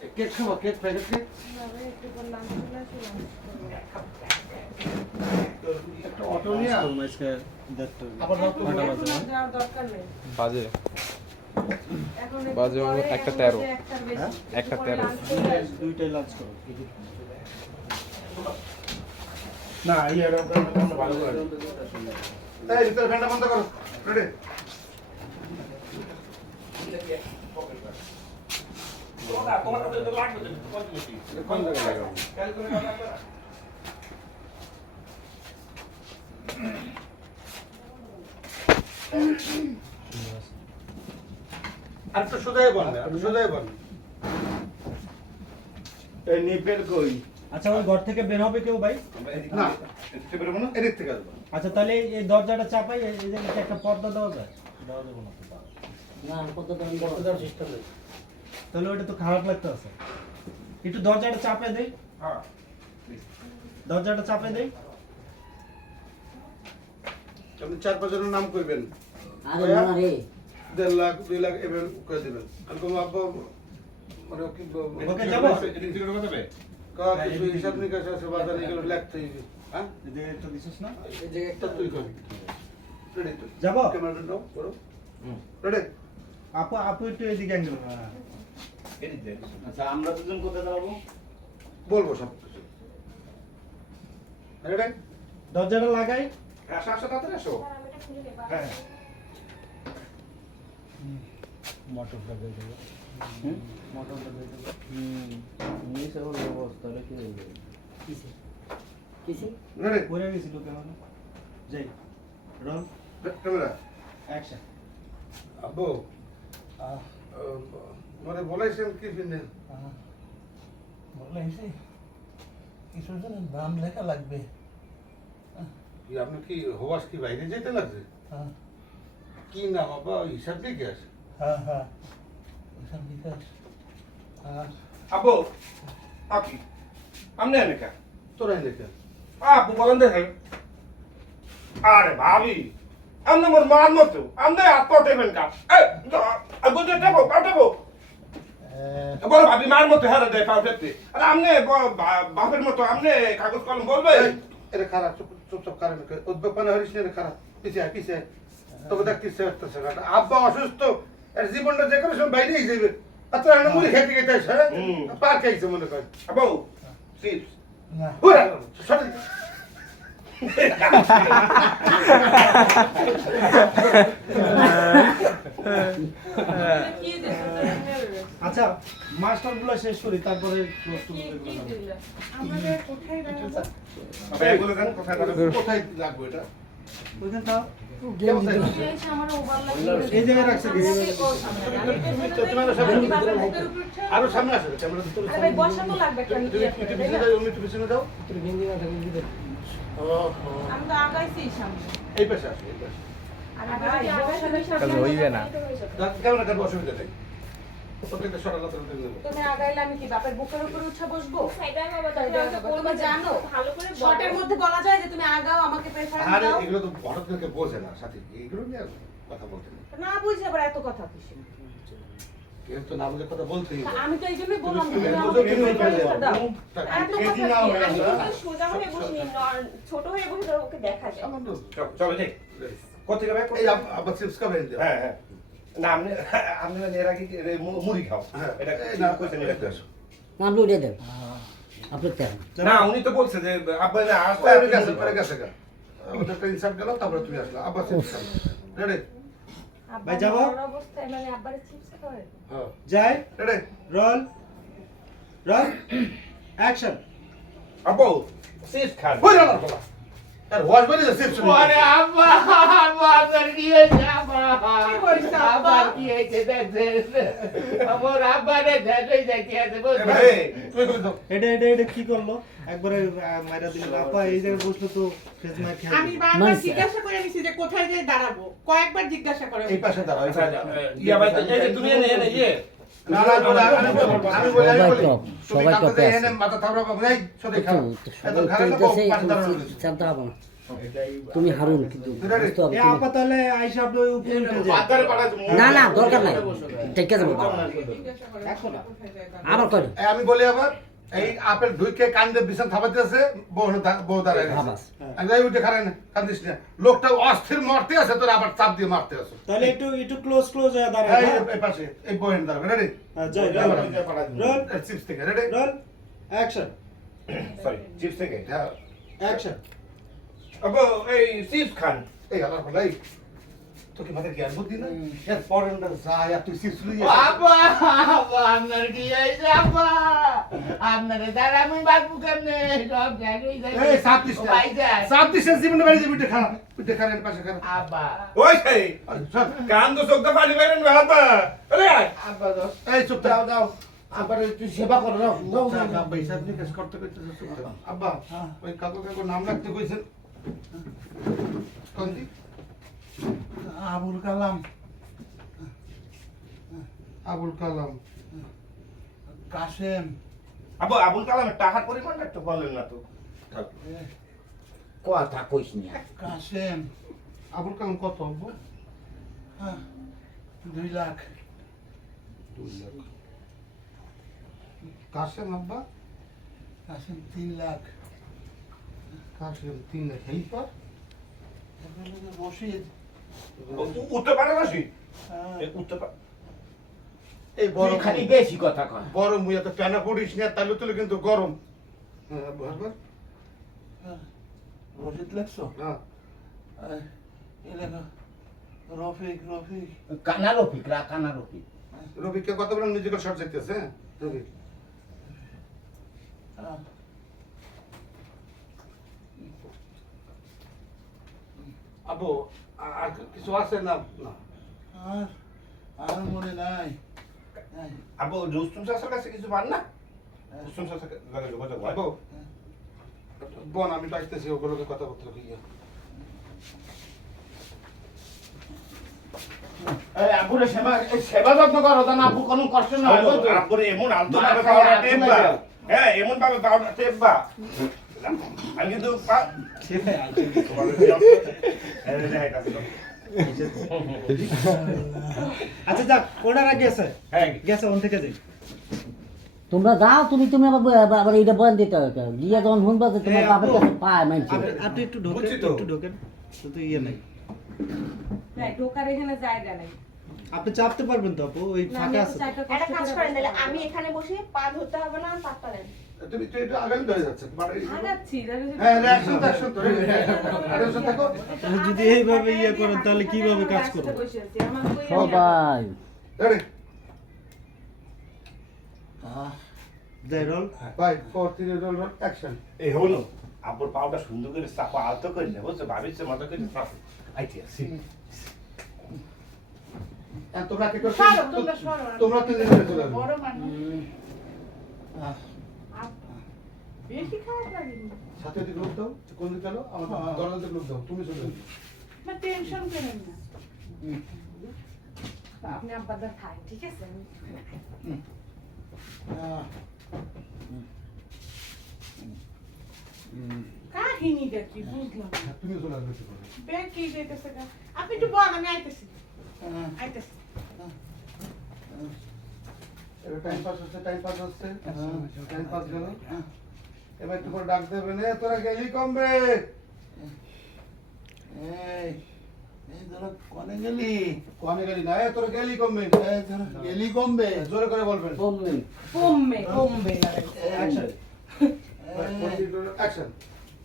Cake খাবো, cake packet cake. একটা auto নিয়ে আবার বাজে বাজে একটা 13 একটা 13 দুইটাই লাঞ্চ করো। না ইয়ার ভালো করে এই ভিতরে ফ্যানটা বন্ধ করো। রেডি তোমার কাছে তো লাগবে কোন জায়গায় লাগাবো? আর তো সোজাই বল না, সোজাই বল। এই নিপের কই? আচ্ছা ওই ঘর থেকে বের হবে কেউ ভাই? না, এদিকে বেরোবো না, এদিক থেকে আসবো। আচ্ছা তাহলে এই দরজাটা চাপাই, এই যে একটা পর্দা দেওয়া যায়? দেওয়া যাবে না তো। না পর্দা সিস্টেম নেই। তাহলে ওটা তো খারাপ লাগতে আছে। একটু দরজাটা চাপে দেই। হ্যাঁ, দরজাটা চাপে দেই। আপনি 4-5 জনের নাম কইবেন। আরে না রে 1.5 লাখ 2 লাখ এবার করে দিবেন। আর কোন আব্বা মানে কি ওকে যাবো। কিছু হিসাব নিকাশ আছে, বাজারে এগুলো লিখতে হবে। হ্যাঁ, এই যে তো দিছস না? এই যে একটা তুই করবি। রেডি তো? যাবো? ক্যামেরাটা নাও, করো। রেডি? আপু আপু একটু এদিকে অ্যাঙ্গেল। আচ্ছা আমরা দুজন কোথায় দাঁড়াবো? বলবো সব কিছু। রেডি? দরজাটা লাগাই। আসো আসো তাড়াতাড়ি আসো। হ্যাঁ। মোটরটা দিয়ে দেবো। মোটরটা দিয়ে দেবো। নিচে ওর অবস্থা কি হয়ে যাবে? কিসে? কিসে? রেডি? পড়ে গেছিল কেমন? যাই। Roll camera action. আব্বু মানে বলাইছেন কি ফিনে? বলাইছি কিছুর জন্য নাম লেখা লাগবে। কি আপনি কি হওয়াস কি বাইরে যেতে লাগছে? হ্যাঁ কি নাম আব্বা? হিসাব নিকাশ? হ্যাঁ হ্যাঁ হিসাব নিকাশ। আর আব্বু আপনি আমনে এনেকা তোরাই লেখা। আপু বলেন দেখেন আরে ভাবি আমনে মোর মান মতো আমনে হাত পটেবেন কা বুঝে দেবো পাঠাবো বলো ভাবি মান মতো হারা দেয় পাউটেতে আর আমনে বাপের মতো আমনে কাগজ কলম বলবে এটা খারাপ, চুপ চুপ চুপ কারণ উদ্যোগ পানে হরিস না, খারাপ। পিছিয়ে পিছিয়ে তোকে দেখতে ইচ্ছে করতেছে না। আব্বা অসুস্থ, এর জীবনটা যে কোনো সময় বাইরেই যাবে। আর তোর একটা মুড়ি খেতে খেতে আসে, হ্যাঁ? পার খাইছে মনে কর। আব্বু চিপস না হুরা, সরে। আচ্ছা মাস্টারগুলো শেষ করি তারপরে বলে দেন কোথায় কোথায় লাগবে এটা? ওইখানে তাও কেমন থাকে? এই জায়গায় রাখছে কি? আরো সামনে আসো, ক্যামেরা ভিতরে আরে ভাই বসানো লাগবে কেন কি একটু পিছনে যাও, একটু পিছনে যাও। আমি তো আগাইছি সামনে এই পাশে আসো, এই পাশে। আরে ভাই কাজ হইবে না। ক্যামেরা কাটবো, অসুবিধা নেই। প্রত্যেকটা সরালো করে দেবো। তুমি আগাইলে আমি কি বাপের বুকের উপর উঠে বসবো সেটাই বাবা তুমি জানো ভালো করে শর্টের মধ্যে বলা যায় যে তুমি আগাও আমাকে প্রেফারেন্স আরে দাও এগুলো তো হঠাৎ করে কেউ বোঝে না, সাথী। এগুলো নিয়ে কথা বলতে নেই। না বুঝে আবার এত কথা কিসে কেউ তো না বুঝে কথা বলতেই হবে। আমি তো এই জন্যই বললাম তুমি তুমি বুঝো, আমাকে তুমি প্রেফারেন্সটা দাও এত কেজি কথা নাও কি? হয়ে আমি গেল। কিন্তু সোজা হয়ে বসিনি ছোট হয়ে বসে ওকে দেখা যায় সামান্য। চলো যাই কোথেকে ভাই এই আবার চিপস খাবেন দিও। হ্যাঁ হ্যাঁ না আপনি আপনি এর আগে কি মুড়ি খাও হ্যাঁ, এটা এই না, কইছেন এটা এটা আসো। নাম উড়ে দেন আপনি তেল না উনি তো বলছে যে আব্বা না আসলে ওরে গেছে, ওরে গেছে গা। ওটা একটা ইনসার্ট গেল, তারপরে তুমি আসলে। আবার চিপস খাবে। রেডি? ভাই যাবো? বড় অবস্থায় মানে আব্বারে চিপস করে হ্যাঁ। যাই। রেডি? Roll roll action. আব্বু সিট খান ওই না, না, না। আর ওয়াশ বাড়ি যা চিপস। আরে আব্বা আব্বা তোর কি হয়েছে আব্বা? আব্বা কি হয়েছে দেখছেন? আমার আব্বা রে দেখেই দেখি আছে এ বুঝলি? ভাই তুমি করে দাও। এটা কি করলো? একবারে মাইরা দিল। আপা এই জায়গায় বসলো তো ফেস মার খেয়ে আমি দিল। বারবার জিজ্ঞাসা করে নিছি যে কোথায় যাই দাঁড়াবো, কয়েকবার জিজ্ঞাসা করে এই পাশে দাঁড়াও, এই পাশে। ইয়া ভাই এই যে তুমি এনে এনে ইয়ে না, না, না, আমি বলি, আমি বলি। সবাই তুমি টপে কাঁদতে আছে। এনে মাথা থাবড়া করে, এই, সরে খাও। এত ঘাড়ে না, চলতেছে পাশে দাঁড়ানো রয়েছে। জানতে হবে না তুমি হারুন কিন্তু বুঝতে হবে এ তুমি- আপা তাহলে আইসা আপনি ওই উপরে উঠে যান। বাজারে পাঠাতে না না দরকার নাই ঠিক আছে বাবা। আবার কই আমি বলি আবার এই আপেল ঢুকে কান্দে বিছান থাপাতে আছে বউ দাঁড়ায় আছে। হাবাস আমি যাই উঠে খারাই না কান্দিস না লোকটা অস্থির মরতে আছে তোর আবার চাপ দিয়ে মারতে আছে তাহলে একটু একটু ক্লোজ হয়ে দাঁড়ান এই হ্যাঁ? এই পাশে এই বহেন দাঁড়াবে রেডি যাই রোল চিপস থেকে ready roll action sorry chips থেকে হ্যাঁ অ্যাকশন আবু এই চিপস খান এই আবার বলাই তো কি মাথায় জ্ঞান বুদ্ধি না এর পরের যায় আর তুই চিপস লইয়ে আব্বা আব্বা আপনার কি হয়েছে আব্বা আপনার দ্বারা আমি বাঁচবো কেমনে সব জায়গায় এই সাপ দিস না সাপ দিস না জীবনে বাড়ি যাবি উঠে খারাই পাশে খারাই আব্বা ওই সেই চল কান তো চোখটা পানি বেরেন বাবা আরে আব্বা এই চুপ থাক দাও আব্বার একটু সেবা করো দাও দাও আব্বা হিসাব নিকাশ করতে করতে চুপ থাক আব্বা ওই কাকু নাম রাখতে কইছেন কোনটি আবুল কালাম আবুল কালাম কাসেম আবু আবুল কালামের টাকার পরিমাণটা একটু বলেন না তো কথা কইস না কাসেম আবুল কালাম কত আব্বু 2 লাখ কাসেম আব্বা কাসেম 3 লাখ কাসেম 3 লাখ হেল্পার রশিদ উঠতে পারে না সি উঠতে পারে এই বড় খালি বেশি কথা কয় গরম হইয়া তো টানা পড়িস না তাহলে তুলে কিন্তু গরম বারবার রশিদ লাগছো হ্যাঁ রফিক কানা রফিক রবিকে কত বড় নিজেকে শর্ট যাইতেছে রবি আবু আর কিছু আছে না না আর মনে নাই আবু রুস্তুম চাচার কাছে কিছু পান না রুস্তুম চাচার কাছে যোগাযোগ হয় আবু বোন আমি ডাকতেছি ওগুলোকে কথাবার্তা কইয়া এই আব্বুরে সেবা যত্ন করো তা না আব্বু কোনো কষ্ট না হয় বুঝছো? আব্বুরে এমন আলতো ভাবে পাওয়াটা টেপবা হ্যাঁ এমন ভাবে পাওয়াটা টেপবা আমি কিন্তু আচ্ছা যাক ওনারা গেছে হ্যাঁ গেছে ওন থেকে যাই তোমরা যাও তুমি তুমি আবার এইটা বয়ান দিতে হবে গিয়া যখন শুনবা যে তোমার এই বাপের আব্বু, কাছে পায় মানছি আপনি একটু ঢোকেন বুঝছি তো। একটু ঢোকেন তো ইয়ে নাই ঢোকার এখানে জায়গা নাই আপনি চাপতে পারবেন তো আপু ওই না, ফাঁকা আমি আছে তো চাইটা একটা কষ্ট কাজ করে করেন তাহলে বসতে আমি এখানে বসে পা ধরতে হবে না পাত্তা দেন তুমি তুই একটু আগামী হয়ে যাচ্ছে আগাচ্ছি, হ্যাঁ রিঅ্যাকশন তো রিঅ্যাকশন থাকো যদি এইভাবে ইয়ে করেন তাহলে কিভাবে কাজ করবেন সবাই রেডি যাই রোল বাই 4 3 রোল অ্যাকশন এই হলো আব্বুর পাউটা সুন্দর করে চাপা আলতো করে নেবো বুঝছো ভাবিছে মতো করে চাপা আইটি আসি আর তোমরা কি করছো সরো, তোমরা সরো। তোমরা তিন দিন চলে যাবে বড় মানুষ বেশি খারাপ লাগেনি সাথে দিকে লোক দাও কোন দিকে গেল আমার দরজা দিকে লোক দাও তুমি চলে যাবে না টেনশন করেন না আপনি আব্বাদার খান, ঠিক আছে? কাহিনীটা কি বুঝলাম না। তুমি চলে আসবে কি করে ব্যাগ কি যেতেছে গা? আপনি একটু বল আমি আইতেছি আইতেছি এবার টাইম পাস হচ্ছে টাইম পাস গেল এবার একটু করে ডাক দেবে নে তোরা গেলি কমবে এই তোরা কোনে গেলি না তোরা গেলি কমবে গেলি কমবে জোরে করে বলবেন কমলেন কমবে অ্যাকশন অ্যাকশন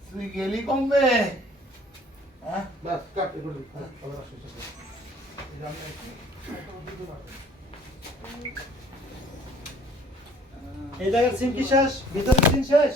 তুই গেলি কমবে হ্যাঁ বাস কাট এগুলো আবার আসুন এই জায়গার সিন কি শেষ ভিতরে সিন শেষ